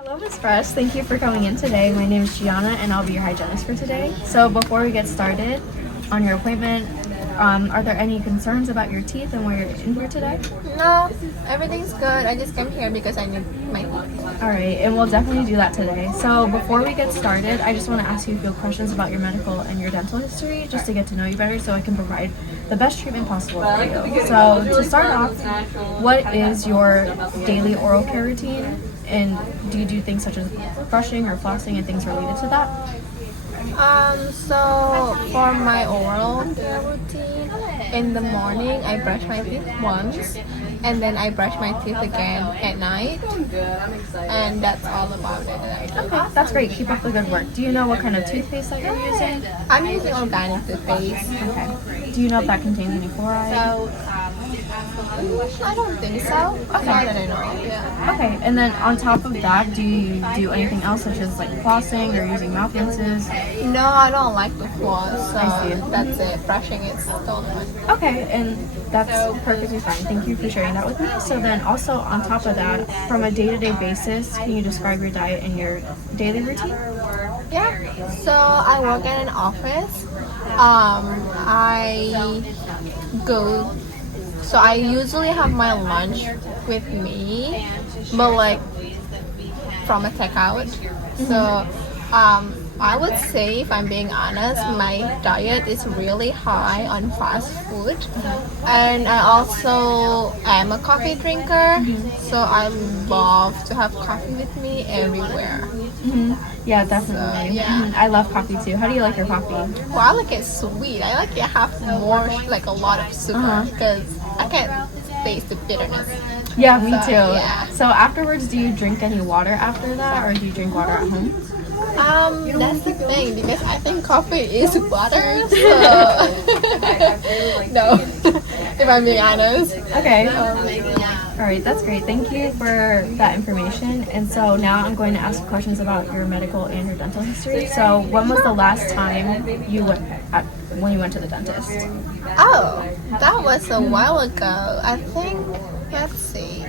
Hello, Ms. Fresh. Thank you for coming in today. My name is Gianna, and I'll be your hygienist for today. So before we get started on your appointment, are there any concerns about your teeth and why you're in here today? No, everything's good. I just came here because I need my teeth. All right, and we'll definitely do that today. So before we get started, I just want to ask you a few questions about your medical and your dental history, just to get to know you better so I can provide the best treatment possible for you. So to start off, what is your daily oral care routine? And do you do things such as brushing or flossing and things related to that? So for my oral care routine, in the morning I brush my teeth once, and then I brush my teeth again at night, and that's all about it that I do. Okay, that's great. Keep up the good work. Do you know what kind of toothpaste that you're using? I'm using organic toothpaste. Okay. Do you know if that contains any fluoride? So I don't think so. Not that I know. Yeah. Okay, and then on top of that, do you do anything else such as like flossing or using mouth rinses? No, I don't like to floss. So I see. that's it. Brushing is still fun. Okay, and that's perfectly fine. Thank you for sharing that with me. So then also on top of that, from a day-to-day basis, can you describe your diet and your daily routine? Yeah. So I work in an office. I go. So I usually have my lunch with me, but like from a takeout. So I would say, if I'm being honest, my diet is really high on fast food, and I also am a coffee drinker. So I love to have coffee with me everywhere. Yeah, definitely. yeah. I love coffee too. How do you like your coffee? Well, I like it sweet. I like it have more, like a lot of sugar, because I can't taste the bitterness. Yeah, me So, too. yeah. So afterwards, do you drink any water after that, or do you drink water at home? That's the thing, because I think coffee is water. So no, if I'm being honest. Okay. All right, that's great. Thank you for that information. And so now I'm going to ask questions about your medical and your dental history. So when was the last time when you went to the dentist? Oh, that was a while ago. I think. Let's see.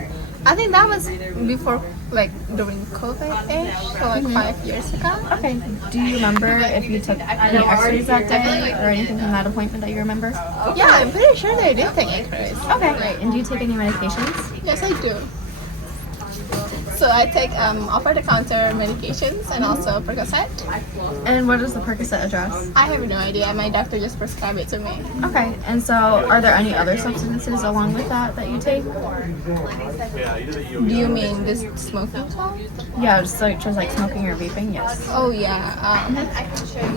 I think that was before, like during COVID-ish, so like 5 years ago. Okay. Do you remember if you took any x-rays that day or anything from that appointment that you remember? Yeah, I'm pretty sure they did take X-rays. Okay, great. And do you take any medications? Yes, I do. So I take over-the-counter medications and also Percocet. And what does the Percocet address? I have no idea. My doctor just prescribed it to me. Okay. And so are there any other substances along with that you take? Do you mean this smoking stuff? Yeah, just like smoking or vaping, yes. Oh yeah.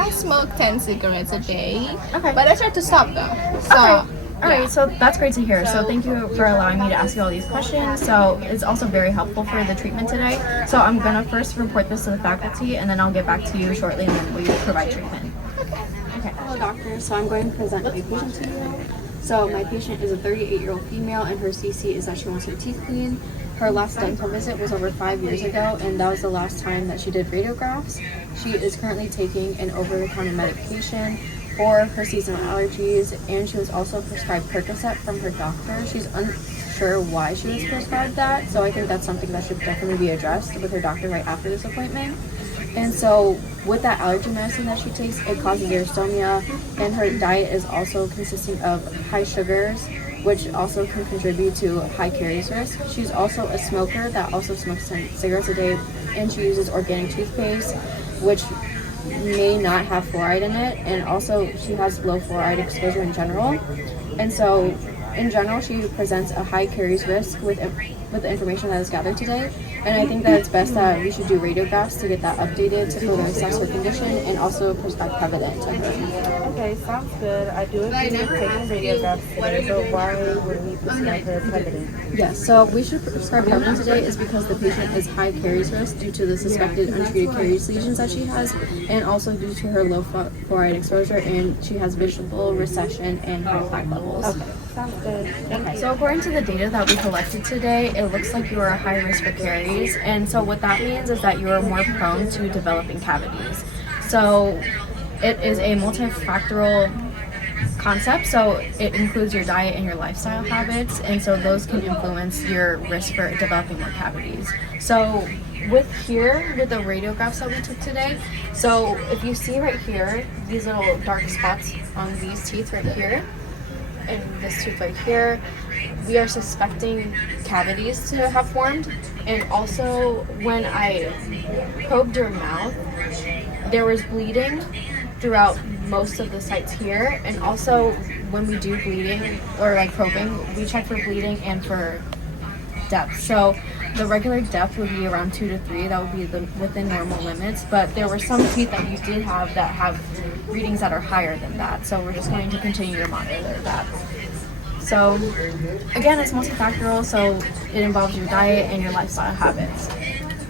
I smoke 10 cigarettes a day. Okay. But I try to stop though. So. Okay. All right, so that's great to hear. So thank you for allowing me to ask you all these questions. So it's also very helpful for the treatment today. So I'm going to first report this to the faculty, and then I'll get back to you shortly, and then we provide treatment. Okay. Hello, doctor. So I'm going to present a patient to you. So my patient is a 38-year-old female, and her CC is that she wants her teeth cleaned. Her last dental visit was over 5 years ago, and that was the last time that she did radiographs. She is currently taking an over-the-counter medication for her seasonal allergies, and she was also prescribed Percocet from her doctor. She's unsure why she was prescribed that, so I think that's something that should definitely be addressed with her doctor right after this appointment. And so with that allergy medicine that she takes, it causes xerostomia, and her diet is also consisting of high sugars, which also can contribute to high caries risk. She's also a smoker that also smokes 10 cigarettes a day, and she uses organic toothpaste, which may not have fluoride in it, and also she has low fluoride exposure in general. And so in general, she presents a high caries risk with the information that is gathered today, and I think that it's best that we should do radiographs to get that updated to further assess her condition and also prescribe Prevident to her. Okay, sounds good. I do agree with taking radiographs today, but why would we prescribe her Prevident? Yes, so we should prescribe Prevident today is because the patient is high caries risk due to the suspected untreated caries lesions that she has, and also due to her low fluoride exposure, and she has visual recession and high plaque levels. Okay, sounds good. Okay, so according to the data that we collected today, it looks like you are a high risk for caries, and so what that means is that you are more prone to developing cavities. So it is a multifactorial concept. So it includes your diet and your lifestyle habits, and so those can influence your risk for developing more cavities. So with the radiographs that we took today, so if you see right here, these little dark spots on these teeth right here, and this tooth right here, we are suspecting cavities to have formed. And also, when I probed your mouth, there was bleeding throughout most of the sites here. And also, when we do bleeding or like probing, we check for bleeding and for depth. So the regular depth would be around 2 to 3. That would be within normal limits. But there were some teeth that you did have that have readings that are higher than that. So we're just going to continue to monitor that. So again, it's multifactorial, so it involves your diet and your lifestyle habits.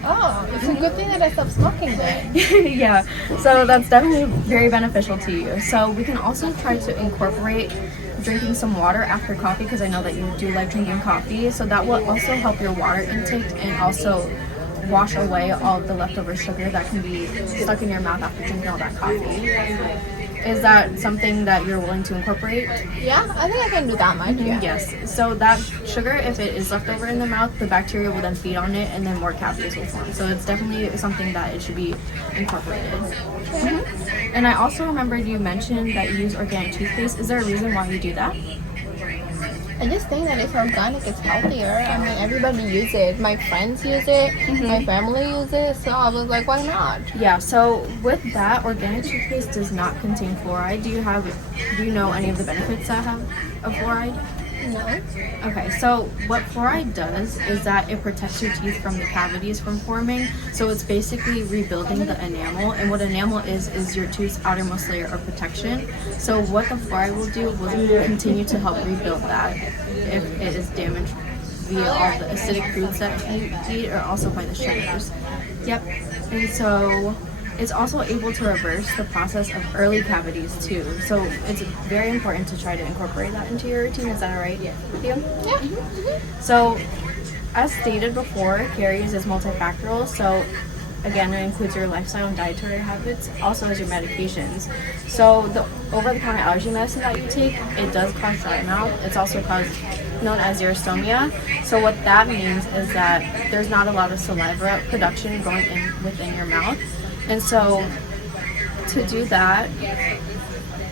Oh, it's a good thing that I stopped smoking then. Yeah, so that's definitely very beneficial to you. So we can also try to incorporate drinking some water after coffee, because I know that you do like drinking coffee. So that will also help your water intake and also wash away all the leftover sugar that can be stuck in your mouth after drinking all that coffee. Is that something that you're willing to incorporate? Yeah, I think I can do that much. Yeah. Yes. So that sugar, if it is left over in the mouth, the bacteria will then feed on it, and then more cavities will form. So it's definitely something that it should be incorporated. Mm-hmm. And I also remembered you mentioned that you use organic toothpaste. Is there a reason why you do that? I just think that it's organic, it's healthier. I mean, everybody uses it. My friends use it, my family uses it, so I was like, why not? Yeah, so with that, organic toothpaste does not contain fluoride. Do you know any of the benefits that have of fluoride? No. Okay, so what fluoride does is that it protects your teeth from the cavities from forming. So it's basically rebuilding the enamel, and what enamel is your tooth's outermost layer of protection. So what the fluoride will do will continue to help rebuild that if it is damaged via all the acidic foods that you eat, or also by the sugars. Yep, and so it's also able to reverse the process of early cavities too. So it's very important to try to incorporate that into your routine. Is that all right with you? Yeah. So, as stated before, caries is multifactorial. So, again, it includes your lifestyle and dietary habits, also as your medications. So, the over-the-counter allergy medicine that you take, it does cause dry mouth. It's also known as xerostomia. So, what that means is that there's not a lot of saliva production going within your mouth. And so, to do that,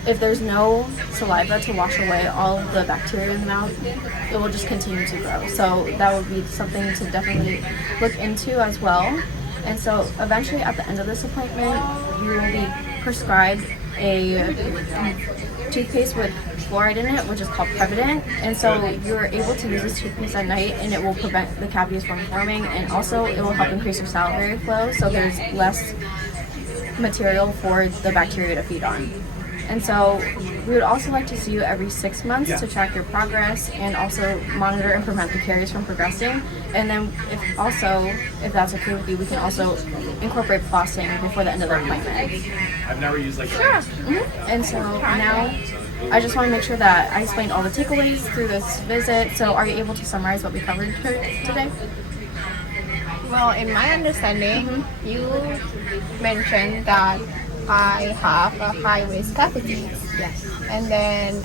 if there's no saliva to wash away all of the bacteria in the mouth, it will just continue to grow. So that would be something to definitely look into as well. And so eventually at the end of this appointment, you will be prescribed a toothpaste with fluoride in it, which is called Prevident. And so you're able to use this toothpaste at night, and it will prevent the cavities from forming, and also it will help increase your salivary flow, so there's less material for the bacteria to feed on. And so we would also like to see you every 6 months to track your progress and also monitor and prevent the caries from progressing. And then if that's okay with you, we can also incorporate flossing before the end of the appointment. I've never used like Sure. Mm-hmm. And so now I just want to make sure that I explained all the takeaways through this visit. So are you able to summarize what we covered here today? Well, in my understanding, you mentioned that I have a high risk cavities. Yes. And then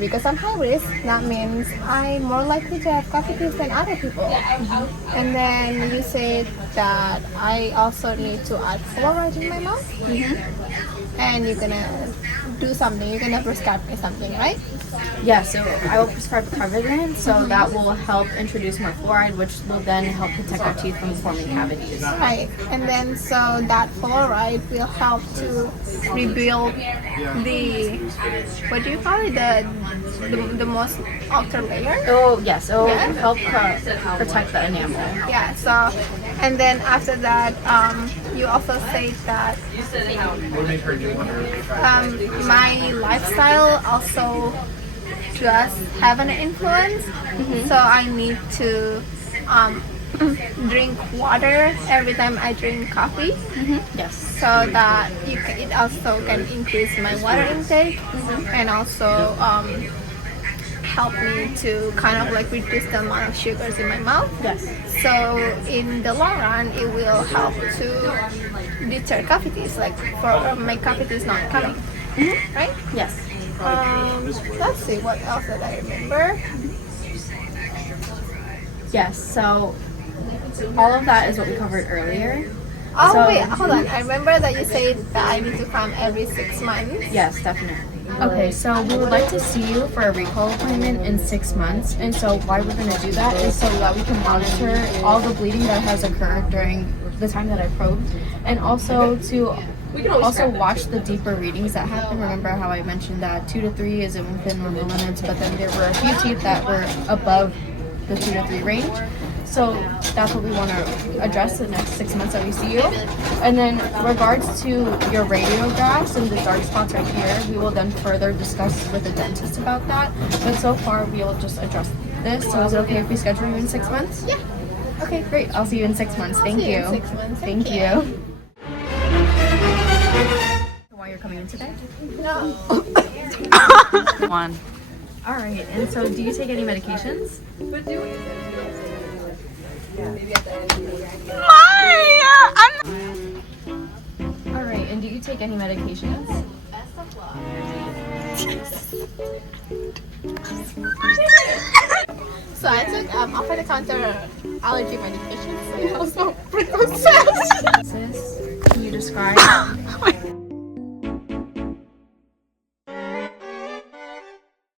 because I'm high risk, that means I'm more likely to have cavities than other people. And then you said that I also need to add fluoride in my mouth. And you're gonna do something, you're gonna prescribe me something, right? Yeah, so I will prescribe Prevident, so that will help introduce more fluoride, which will then help protect our teeth from forming cavities. Right, and then so that fluoride will help to rebuild what do you call it, the most outer layer? Oh, yes, it will Yeah. help protect the enamel. Yeah, so, and then after that, you also say that would make her do one or my lifestyle also does have an influence. So I need to drink water every time I drink coffee, Yes. so that it also can increase my water intake and also help me to kind of like reduce the amount of sugars in my mouth. Yes. So in the long run, it will help to deter cavities, like for my cavities not coming. right? Yes. Let's see what else did I remember. Yes. So all of that is what we covered earlier. Oh So- wait, hold on. I remember that you said that I need to come every 6 months. Yes, definitely. Okay, so we would like to see you for a recall appointment in 6 months. And so why we're going to do that is so that we can monitor all the bleeding that has occurred during the time that I probed. And also to also watch the deeper readings that happen. Remember how I mentioned that 2 to 3 is within normal limits, but then there were a few teeth that were above the 2 to 3 range. So that's what we want to address the next 6 months that we see you. And then regards to your radiographs and the dark spots right here, we will then further discuss with the dentist about that. But so far we'll just address this. So is it okay if we schedule you in 6 months? Yeah. Okay, great. I'll see you in 6 months. Thank see you you. in 6 months. Thank Thank you. Why you're coming in today? No. One. All right. And so do you take any medications? All right. And do you take any medications? So I took over the counter allergy medications and also precautions. Can you describe